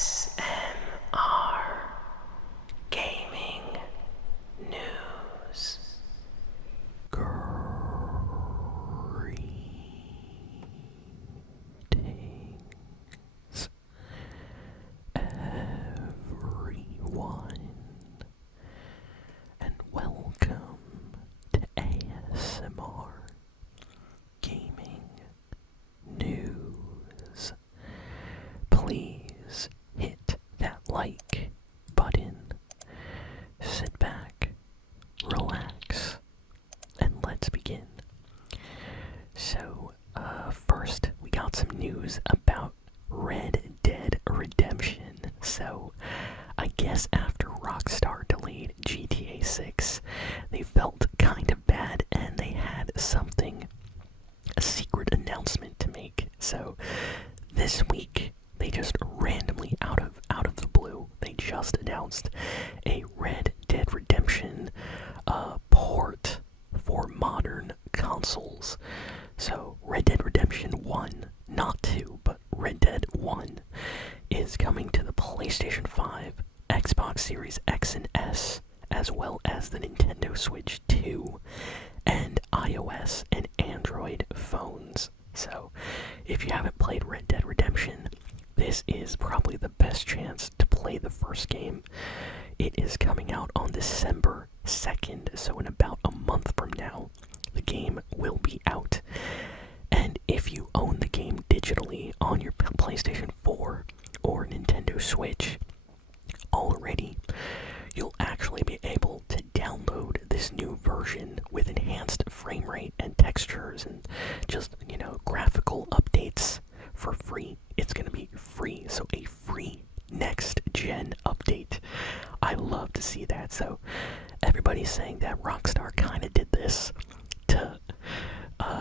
ASMR Gaming News. Greetings, everyone, and welcome to ASMR Gaming News. Please hit that like button, sit back, relax, and let's begin. So, first, we got some news about Red Dead Redemption. So, I guess after Rockstar delayed GTA 6, they felt kind of bad and they had a secret announcement to make. So, this week, they just randomly out of the blue, they just announced a Red Dead Redemption port for modern consoles. So Red Dead Redemption 1, not 2, but Red Dead 1 is coming to the PlayStation 5, Xbox Series X and S, as well as the Nintendo Switch 2, and iOS and Android phones. So if you haven't played Red Dead Redemption, this is probably the best chance to play the first game. It is coming out on December 2nd, so in about a month from now, the game will be out. And if you own the game digitally on your PlayStation 4 or Nintendo Switch already, you'll actually be able to download this new version with enhanced frame rate and textures and just, graphical updates for free. It's gonna be free, so a free next gen update. I love to see that. So everybody's saying that Rockstar kind of did this to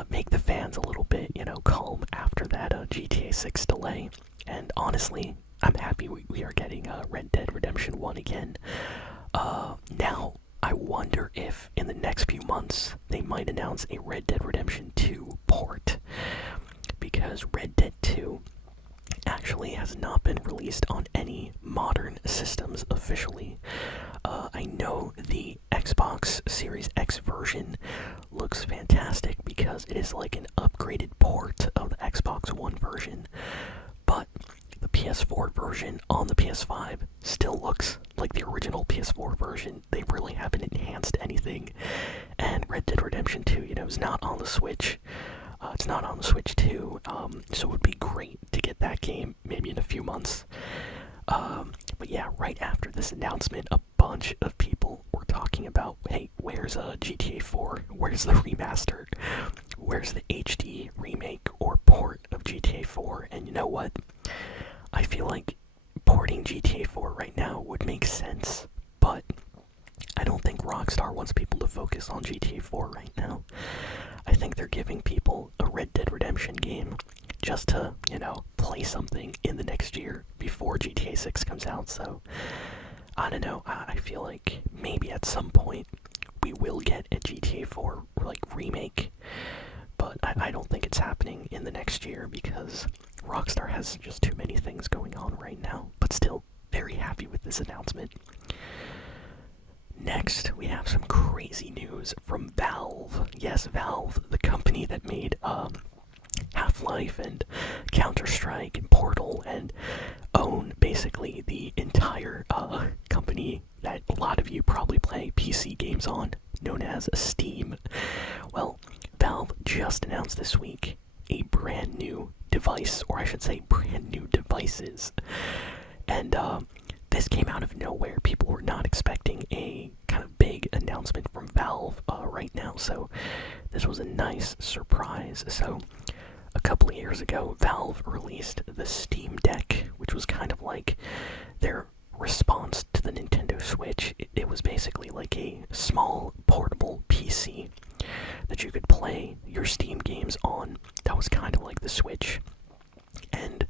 make the fans a little bit, calm after that GTA 6 delay. And honestly, I'm happy we are getting Red Dead Redemption 1 again. Now, I wonder if in the next few months they might announce a Red Dead Redemption 2 port, because Red Dead 2 actually has not been released on any modern systems officially. I know the Xbox Series X version looks fantastic because it is like an upgraded port of the Xbox One version, but the PS4 version on the PS5 still looks like the original PS4 version. They really haven't enhanced anything. And Red Dead Redemption 2, is not on the Switch. It's not on the Switch 2, so it would be great to get that game maybe in a few months. But yeah, right after this announcement, a bunch of people were talking about, hey, where's GTA 4? Where's the remaster? Where's the HD remake or port of GTA 4? And you know what? I feel like porting GTA 4 right now would make sense, but I don't think Rockstar wants people to focus on GTA 4 right now. I think they're giving people a Red Dead Redemption game just to, play something in the next year before GTA 6 comes out. So, I don't know, I feel like maybe at some point we will get a GTA 4 remake, but I don't think it's happening in the next year because Rockstar has just too many things going on right now. But still, very happy with this announcement. Next, we have some crazy news from Valve. Yes, Valve, the company that made Half-Life and Counter-Strike and Portal and own basically the entire company that a lot of you probably play PC games on, known as Steam. Well, Valve just announced this week a brand new device, or I should say brand new devices. And this came out of nowhere. People were not expecting a kind of big announcement from Valve right now, so this was a nice surprise. So a couple of years ago, Valve released the Steam Deck, which was kind of like their response to the Nintendo Switch. It was basically like a small portable PC that you could play your Steam games on. That was kind of like the Switch. And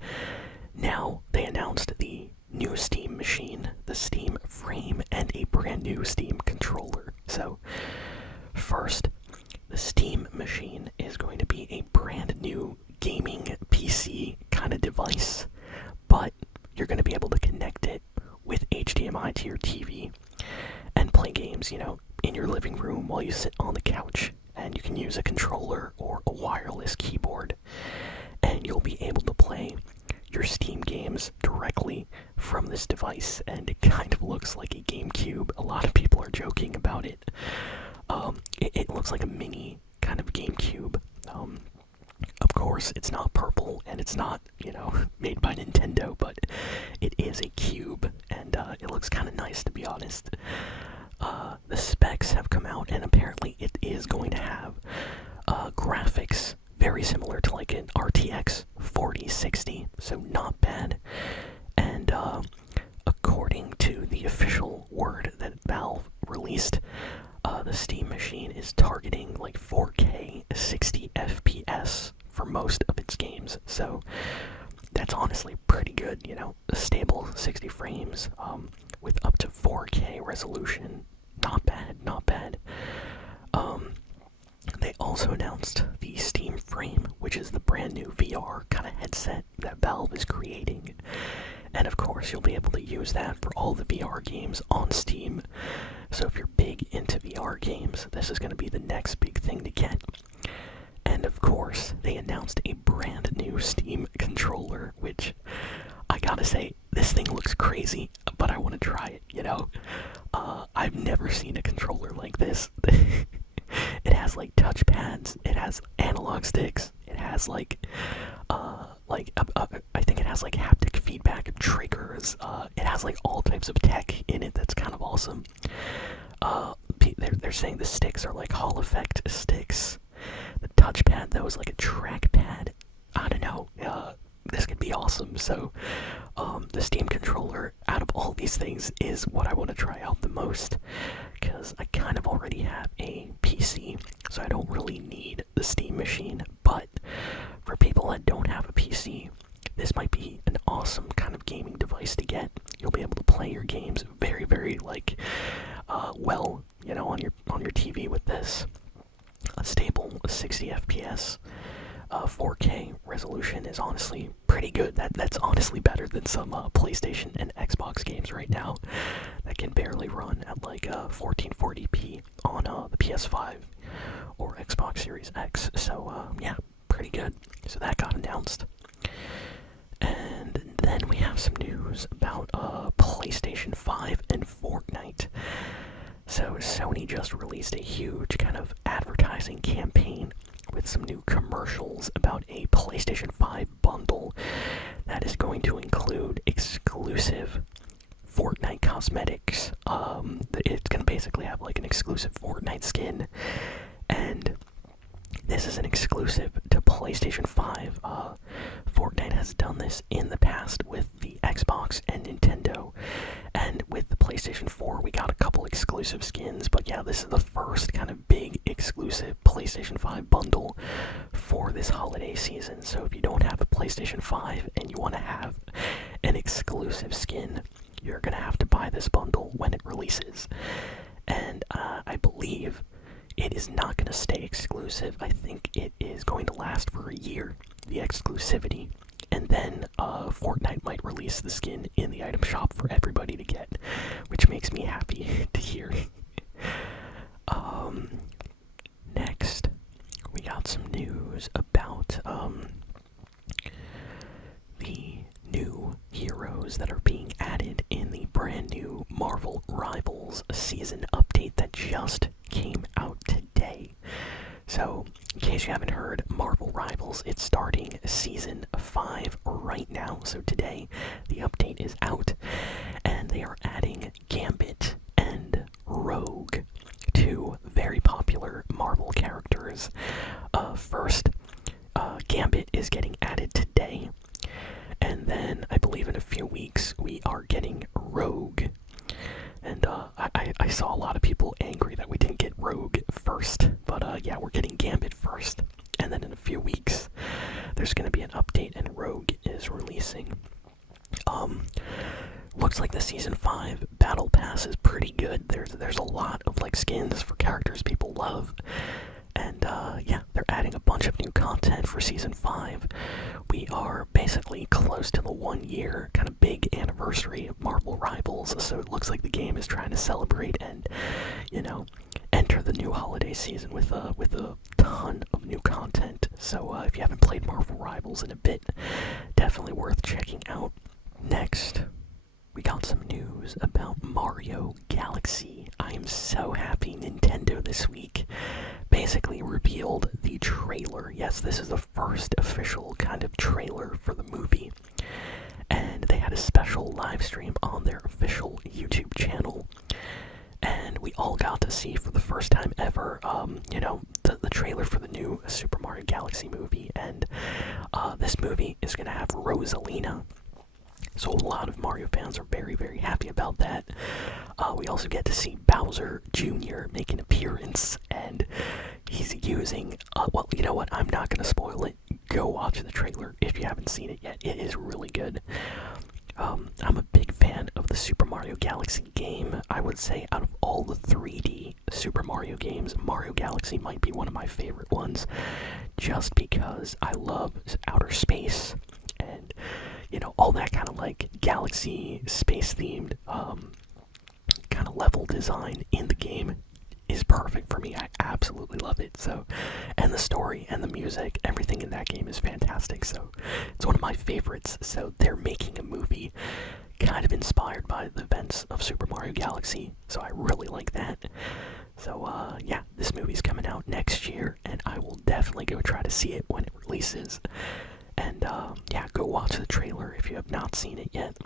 now they announced the new Steam machine, the Steam frame, and a brand new Steam controller. So, first, the Steam machine is going to be a brand new gaming PC kind of device, but you're going to be able to your Steam games directly from this device, and it kind of looks like a GameCube. A lot of people are joking about it. It looks like a mini kind of GameCube. Of course, it's not purple, and it's not, made by Nintendo, but it is a cube, and it looks kind of nice, to be honest. The specs have come out, and apparently it is going to have graphics very similar to like an RTX 4060, so not bad. And according to the official word that Valve released, the Steam machine is targeting like 4K 60 FPS for most of its games, so that's honestly pretty good, a stable 60 frames with up to 4K resolution. Not bad, not bad. They also announced the Steam Frame, which is the brand new VR kind of headset that Valve is creating. And of course, you'll be able to use that for all the VR games on Steam. So if you're big into VR games, this is going to be the next big thing to get. And of course, they announced a brand new Steam controller, which I gotta say, this thing looks crazy, but I want to try it, I've never seen a controller like this. It has like touch pads, it has analog sticks, it has I think it has like haptic feedback triggers, it has like all types of tech in it that's kind of awesome. They're saying the sticks are like Hall effect sticks. The touchpad though is like a trackpad. I don't know, this could be awesome. So the Steam controller out of all these things is what I want to try out the most, because I kind of already have a PC, so I don't really need the Steam machine. But for people that don't have a PC, this might be an awesome kind of gaming device to get. You'll be able to play your games very, very well, on your TV with this. A stable 60 FPS, 4K resolution is honestly pretty good. That's honestly better than some PlayStation and Xbox games right now that can barely run at like 1440p on the PS5 or Xbox Series X. So yeah, pretty good. So that got announced. And then we have some news about PlayStation 5 and Fortnite. So Sony just released a huge kind of advertising campaign with some new commercials about a PlayStation 5 bundle that is going to include exclusive Fortnite cosmetics. It's going to basically have like an exclusive Fortnite skin, and this is an exclusive to PlayStation 5. Fortnite has done this in the past with the Xbox and Nintendo, and with the PlayStation 4 we got a couple exclusive skins, but yeah, this is the first kind of big exclusive PlayStation 5 bundle for this holiday season. So if you don't have a PlayStation 5 and you want to have an exclusive skin, you're gonna have to buy this bundle when it releases. And I believe it is not going to stay exclusive. I think it is going to last for a year, the exclusivity. And then Fortnite might release the skin in the item shop for everybody to get, which makes me happy to hear. Next, we got some news about the new heroes that are being added in the brand new Marvel Rivals season update that just came out today. So, in case you haven't heard, Marvel Rivals, it's starting season 5 right now. So today, the update is out, and they are adding Gambit and Rogue, two very popular Marvel characters. First, Gambit is getting added today, and then I believe in a few weeks we are getting Rogue. And I saw a lot of people angry that we didn't get Rogue first, but yeah, we're getting Gambit first, and then in a few weeks there's going to be an update and Rogue is releasing. Looks like the season 5 battle pass is pretty good. There's a lot of like skins for characters people love, and yeah, they're adding a bunch of new content for season 5. We are basically close to the 1 year kind of big anniversary of Marvel Rivals, so it looks like the game is trying to celebrate and, enter the new holiday season with a ton of new content. So if you haven't played Marvel Rivals in a bit, definitely worth checking out. Next, we got some news about Mario Galaxy. I am so happy Nintendo this week basically revealed the trailer. Yes, this is the first official kind of trailer for the movie. And they had a special live stream on their official YouTube channel. And we all got to see for the first time ever, the trailer for the new Super Mario Galaxy movie. And this movie is going to have Rosalina. So a lot of Mario fans are very, very happy about that. We also get to see Bowser Jr. make an appearance, and he's using, well, you know what, I'm not going to spoil it. Go watch the trailer if you haven't seen it yet. It is really good. I'm a big fan of the Super Mario Galaxy game. I would say out of all the 3D Super Mario games, Mario Galaxy might be one of my favorite ones, just because I love outer space and, all that kind of like galaxy, space-themed kind of level design in the game is perfect for me. I absolutely love it. So, and the story and the music, everything in that game is fantastic. So, it's one of my favorites. So, they're making a movie kind of inspired by the events of Super Mario Galaxy. So, I really like that. So, yeah, this movie's coming out next year, and I will definitely go try to see it when it releases. And, yeah, go watch the trailer if you have not seen it yet.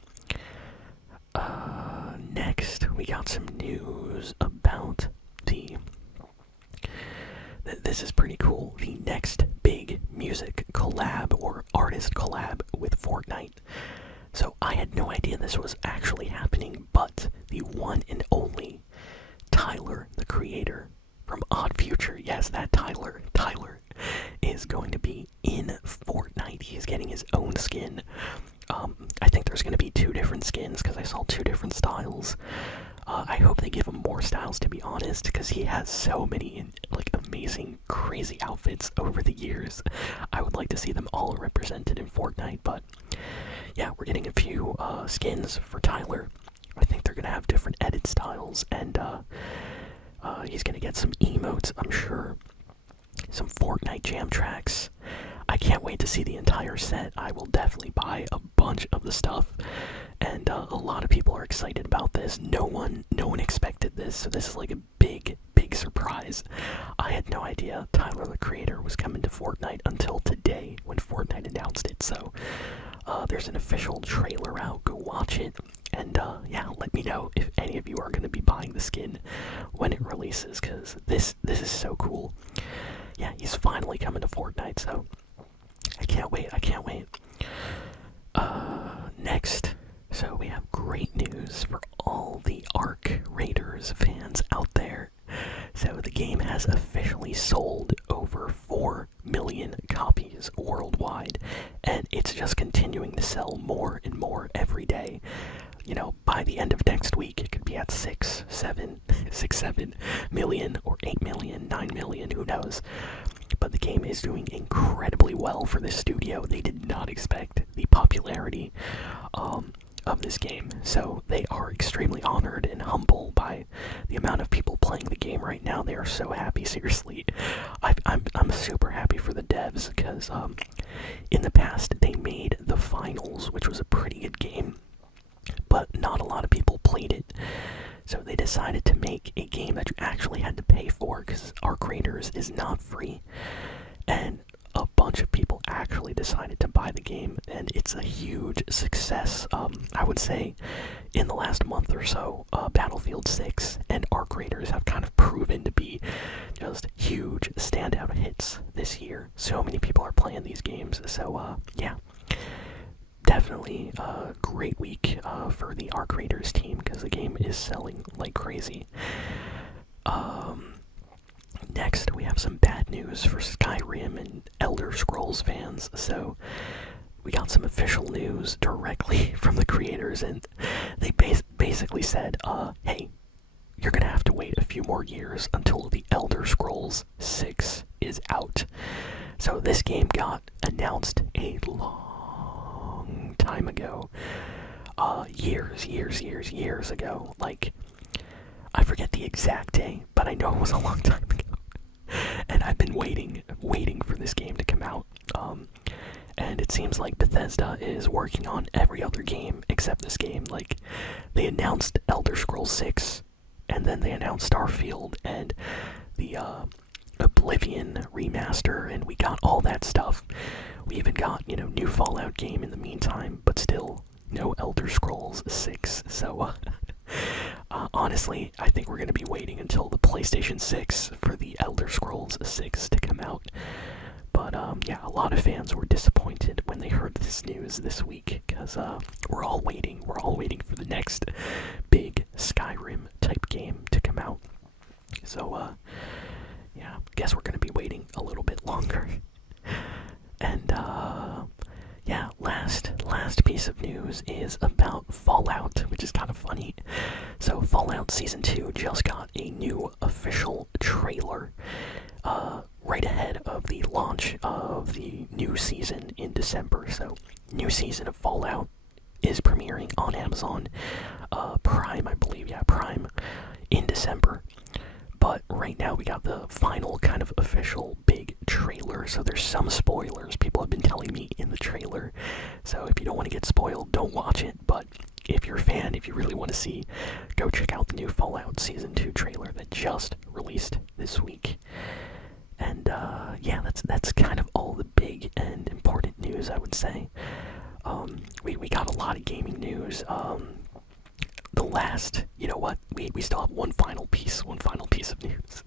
Next, we got some news about this is pretty cool, the next big music collab or artist collab with Fortnite. So I had no idea this was actually happening, but the one and only Tyler, the creator from Odd Future, yes, that Tyler is going to be in Fortnite. He's getting his own skin. I think there's going to be 2 different skins because I saw 2 different styles. I hope they give him more styles, to be honest, because he has so many like amazing, crazy outfits over the years. I would like to see them all represented in Fortnite, but yeah, we're getting a few skins for Tyler. I think they're going to have different edit styles, and he's going to get some emotes, I'm sure. Some Fortnite jam tracks. I can't wait to see the entire set. I will definitely buy a bunch of the stuff, and a lot of people are excited about this. No one expected this, so this is like a big surprise. I had no idea Tyler, the creator, was coming to Fortnite until today when Fortnite announced it. So there's an official trailer out. Go watch it, and yeah, let me know if any of you are going to be buying the skin when it releases, because this is so cool. Yeah, he's finally coming to Fortnite, so I can't wait. Next, so we have great news for all the Arc Raiders fans out there. So the game has officially sold over 4 million copies worldwide, and it's just continuing to sell more and more every day. By the end of next week, it could be at 6, 7 million, or 8 million, 9 million, who knows. But the game is doing incredibly well for this studio. They did not expect the popularity of this game, so they are extremely honored and humble by the amount of people playing the game right now. They are so happy, seriously. I'm super happy for the devs, because in the past they made the finals, which was a pretty good game, but not a lot of people played it. So they decided to make a game that you actually had to pay for, because Arc Raiders is not free. And a bunch of people actually decided to buy the game, and it's a huge success. I would say in the last month or so, Battlefield 6 and Arc Raiders have kind of proven to be just huge standout hits this year. So many people are playing these games, so yeah. Definitely a great week for the Arc Raiders team, because the game is selling like crazy. Next, we have some bad news for Skyrim and Elder Scrolls fans. So, we got some official news directly from the creators, and they basically said, hey, you're gonna have to wait a few more years until the Elder Scrolls 6 is out. So, this game got announced a long time ago. Years ago. Like, I forget the exact day, but I know it was a long time ago. And I've been waiting for this game to come out. And it seems like Bethesda is working on every other game except this game. Like, they announced Elder Scrolls 6, and then they announced Starfield, and the Oblivion remaster, and we got all that stuff. We even got, new Fallout game in the meantime, but still, no Elder Scrolls 6. So, honestly, I think we're going to be waiting until the PlayStation 6 for the Elder Scrolls 6 to come out. But, yeah, a lot of fans were disappointed when they heard this news this week, because we're all waiting for the next big Skyrim type game to come out. So, yeah, guess we're going to be waiting a little bit longer. And, yeah, last piece of news is about Fallout, which is kind of funny. So, Fallout Season 2 just got a new official trailer, right ahead of the launch of the new season in December. So, new season of Fallout is premiering on Amazon Prime, I believe. Yeah, Prime in December. But right now we got the final kind of official big trailer. So there's some spoilers people have been telling me in the trailer. So if you don't want to get spoiled, don't watch it. But if you're a fan, if you really want to see, go check out the new Fallout Season 2 trailer that just released this week. And yeah, that's kind of all the big and important news, I would say. We got a lot of gaming news. The last, you know what? We still have one final piece of news.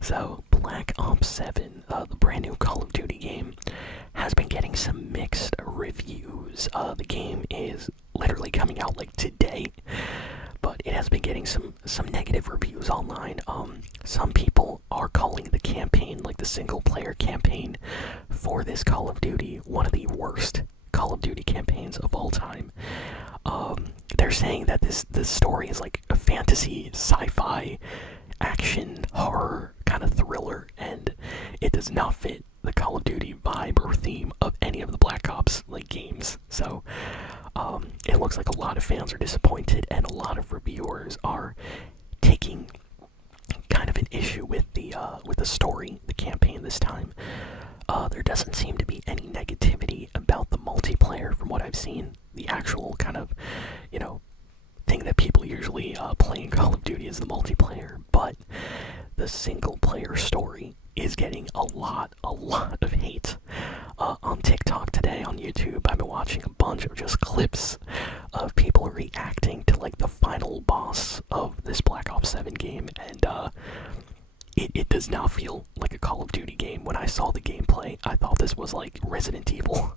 So, Black Ops 7, the brand new Call of Duty game, has been getting some mixed reviews. The game is literally coming out like today, but it has been getting some negative reviews online. Some people are calling the campaign, like the single player campaign for this Call of Duty, one of the worst Call of Duty campaigns of all time. They're saying that this story is like a fantasy, sci-fi, action, horror kind of thriller, and it does not fit the Call of Duty vibe or theme of any of the Black Ops like games. So it looks like a lot of fans are disappointed, and a lot of reviewers are taking kind of an issue with the story, the campaign this time. There doesn't seem to be any negativity about the multiplayer from what I've seen. The actual kind of, thing that people usually play in Call of Duty is the multiplayer, but the single player story is getting a lot of hate. On TikTok today, on YouTube, I've been watching a bunch of just clips of people reacting to like the final boss of this Black Ops 7 game, and it does not feel like a Call of Duty game. When I saw the gameplay, I thought this was like Resident Evil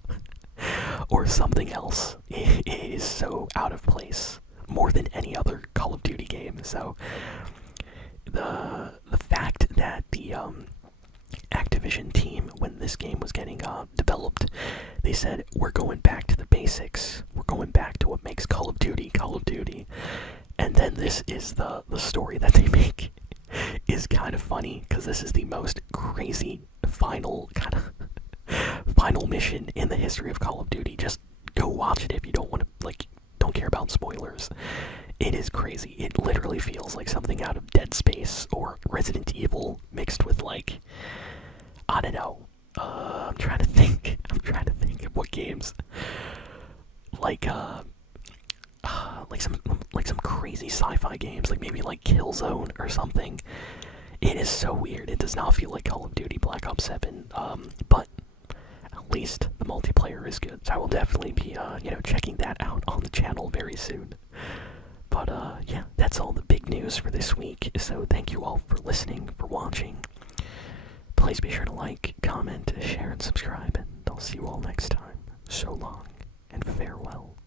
or something else. It is so out of place, more than any other Call of Duty game. So the fact that the Activision team, when this game was getting developed, they said, we're going back to the basics, we're going back to what makes Call of Duty Call of Duty, and then this is the story that they make is kind of funny, because this is the most crazy final mission in the history of Call of Duty. Just go watch it if you don't want to, don't care about spoilers. It is crazy. It literally feels like something out of Dead Space or Resident Evil mixed with I don't know. I'm trying to think of what games. Some crazy sci-fi games, maybe Killzone or something. It is so weird. It does not feel like Call of Duty Black Ops 7, but at least the multiplayer is good. So I will definitely be, checking that out on the channel very soon. But, yeah, that's all the big news for this week. So thank you all for listening, for watching. Please be sure to like, comment, share, and subscribe, and I'll see you all next time. So long, and farewell.